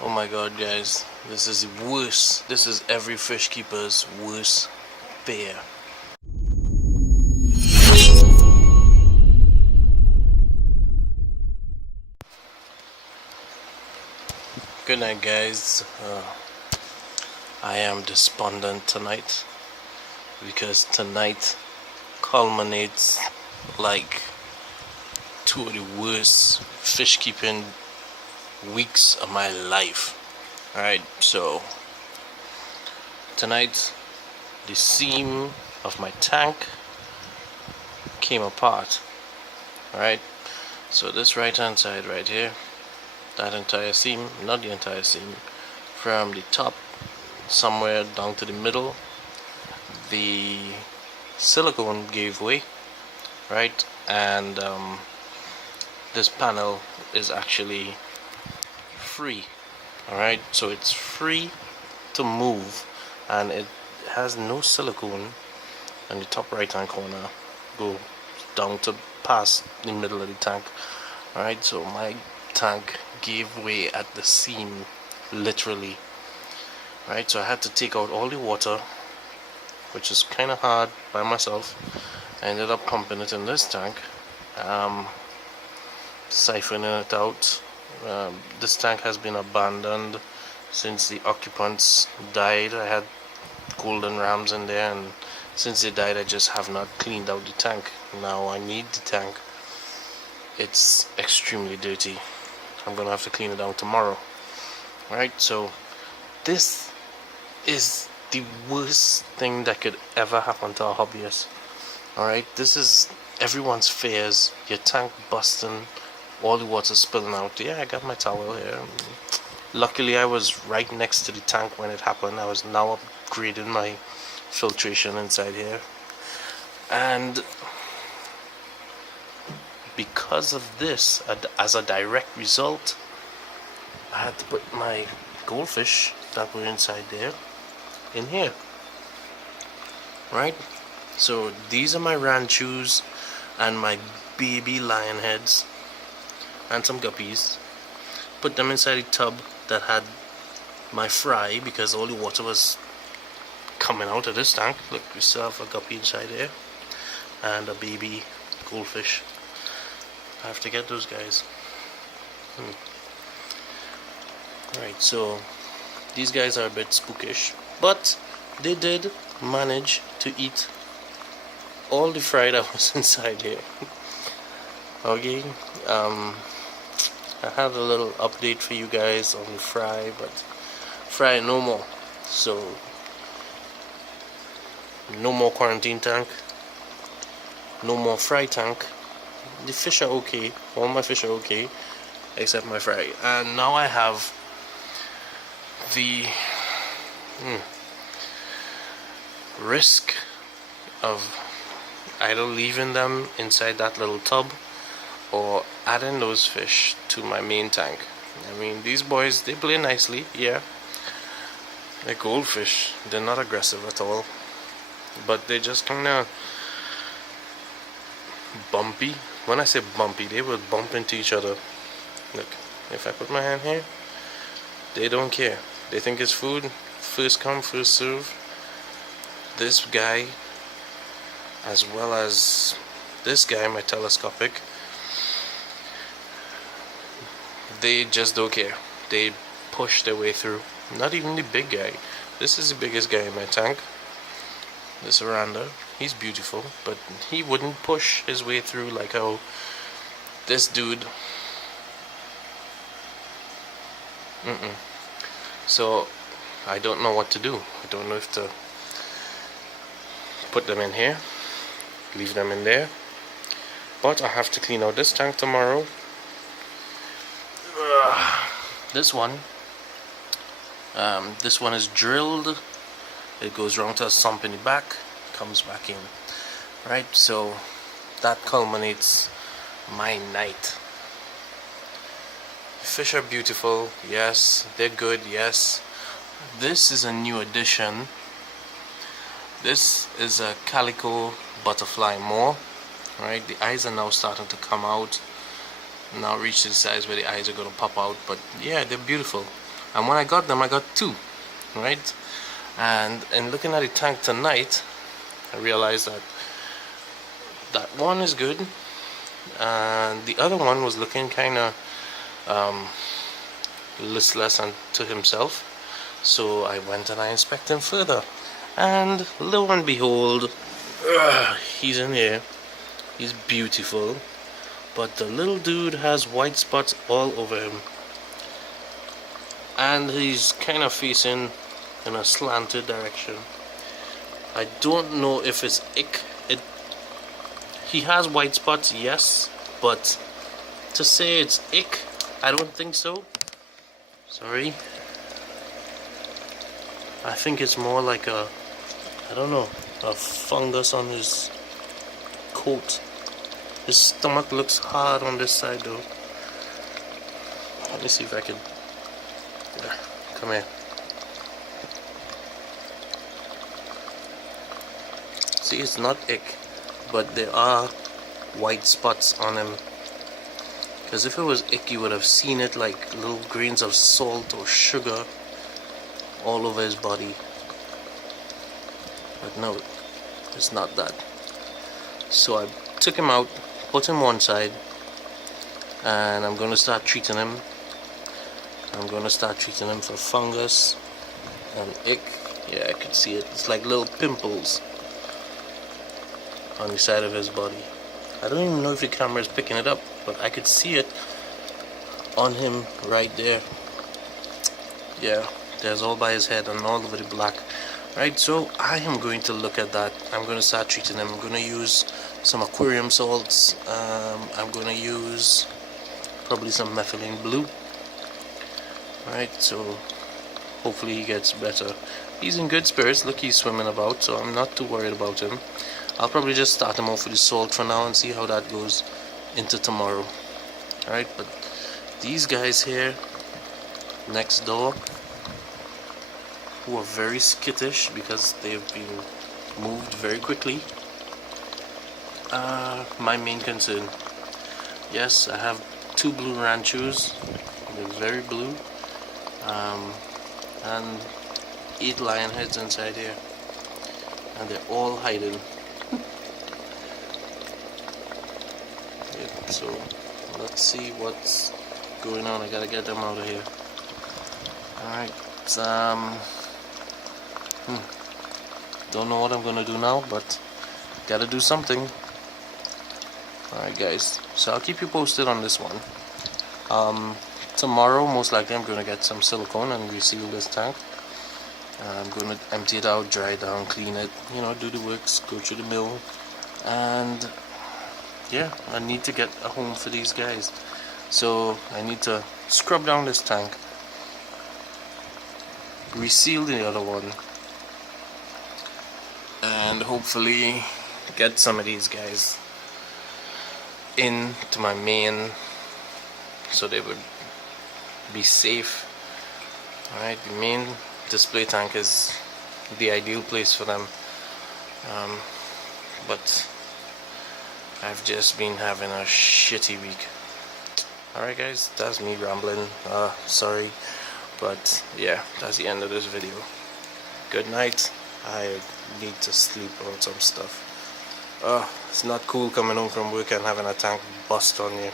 Oh my god, guys, this is worse. This is every fish keeper's worst fear. Good night, guys. I am despondent tonight because tonight culminates like two of the worst fish keeping weeks of my life. Alright, so tonight the seam of my tank came apart. Alright, so this right hand side right here, that entire seam, not the entire seam, from the top somewhere down to the middle, the silicone gave way, right? And this panel is actually free. Alright, so it's free to move, and it has no silicone on the top right hand corner go down to past the middle of the tank. Alright, so my tank gave way at the seam, literally. Right, so I had to take out all the water, which is kind of hard by myself. I ended up pumping it in this tank, siphoning it out. This tank has been abandoned since the occupants died. I had golden rams in there, and since they died I just have not cleaned out the tank. Now I need the tank. It's extremely dirty. I'm gonna have to clean it out tomorrow. Right, so this is the worst thing that could ever happen to a hobbyist. Alright, this is everyone's fears. Your tank busting, all the water spilling out. Yeah, I got my towel here. Luckily I was right next to the tank when it happened. I was now upgrading my filtration inside here, and because of this, as a direct result, I had to put my goldfish that were inside there in here. Right, so these are my ranchos and my baby lion heads and some guppies. Put them inside a tub that had my fry because all the water was coming out of this tank. Look, we still have a guppy inside there and a baby goldfish. I have to get those guys. Right, so these guys are a bit spookish, but they did manage to eat all the fry that was inside here. Okay, I have a little update for you guys on the fry, but fry no more. So no more quarantine tank, no more fry tank. The fish are okay, all my fish are okay except my fry. And now I have the risk of either leaving them inside that little tub or adding those fish to my main tank. I mean, these boys, they play nicely, yeah. They're goldfish, they're not aggressive at all, but they just kind of bumpy. When I say bumpy, they will bump into each other. Look, if I put my hand here, they don't care. They think it's food, first come, first serve. This guy, as well as this guy, my telescopic, they just don't care. They push their way through. Not even the big guy. This is the biggest guy in my tank. This Aranda, he's beautiful, but he wouldn't push his way through like how this dude. So I don't know what to do. I don't know if to put them in here, leave them in there, but I have to clean out this tank tomorrow. This one is drilled. It goes round to a sump in the back, comes back in. Right, so that culminates my night. The fish are beautiful, yes. They're good, yes. This is a new addition. This is a calico butterfly more. Right, the eyes are now starting to come out. Now reach to the size where the eyes are going to pop out, but yeah, they're beautiful. and when I got them, I got 2, right? And in looking at the tank tonight, I realized that that one is good, and the other one was looking kind of listless and to himself. So I went and I inspected him further, and lo and behold, he's in here. He's beautiful, but the little dude has white spots all over him, and he's kind of facing in a slanted direction. I don't know if it's ick. He has white spots, yes, but to say it's ick, I don't think so. Sorry. I think it's more like I don't know, a fungus on his coat. His stomach looks hard on this side though. Let me see if I can. Yeah, come here. See, it's not ick, but there are white spots on him. Because if it was ick, you would have seen it like little grains of salt or sugar all over his body. But no, it's not that. So I took him out, put him one side, and I'm going to start treating him. I'm going to start treating him for fungus and ick. Yeah, I could see it. It's like little pimples on the side of his body. I don't even know if the camera is picking it up, but I could see it on him right there. Yeah, there's all by his head and all over the black. Right, so I am going to look at that. I'm going to start treating him. I'm going to use some aquarium salts. I'm going to use probably some methylene blue. Right, so hopefully he gets better. He's in good spirits. Look, he's swimming about, so I'm not too worried about him. I'll probably just start him off with the salt for now and see how that goes into tomorrow. Alright, but these guys here next door, who are very skittish because they've been moved very quickly, are my main concern. Yes, I have 2 blue ranchos. They're very blue. And 8 lion heads inside here. And they're all hiding. Yep, so let's see what's going on. I gotta get them out of here. Alright, don't know what I'm gonna do now, but gotta do something. Alright guys, so I'll keep you posted on this one. Tomorrow most likely I'm gonna get some silicone and reseal this tank. I'm gonna empty it out, dry it down, clean it, you know, do the works, go through the mill, and yeah, I need to get a home for these guys. So I need to scrub down this tank, reseal the other one, and hopefully get some of these guys into my main so they would be safe. Alright, the main display tank is the ideal place for them, but I've just been having a shitty week. Alright guys, that's me rambling, sorry, but yeah, that's the end of this video. Good night. I need to sleep on some stuff. It's not cool coming home from work and having a tank bust on you.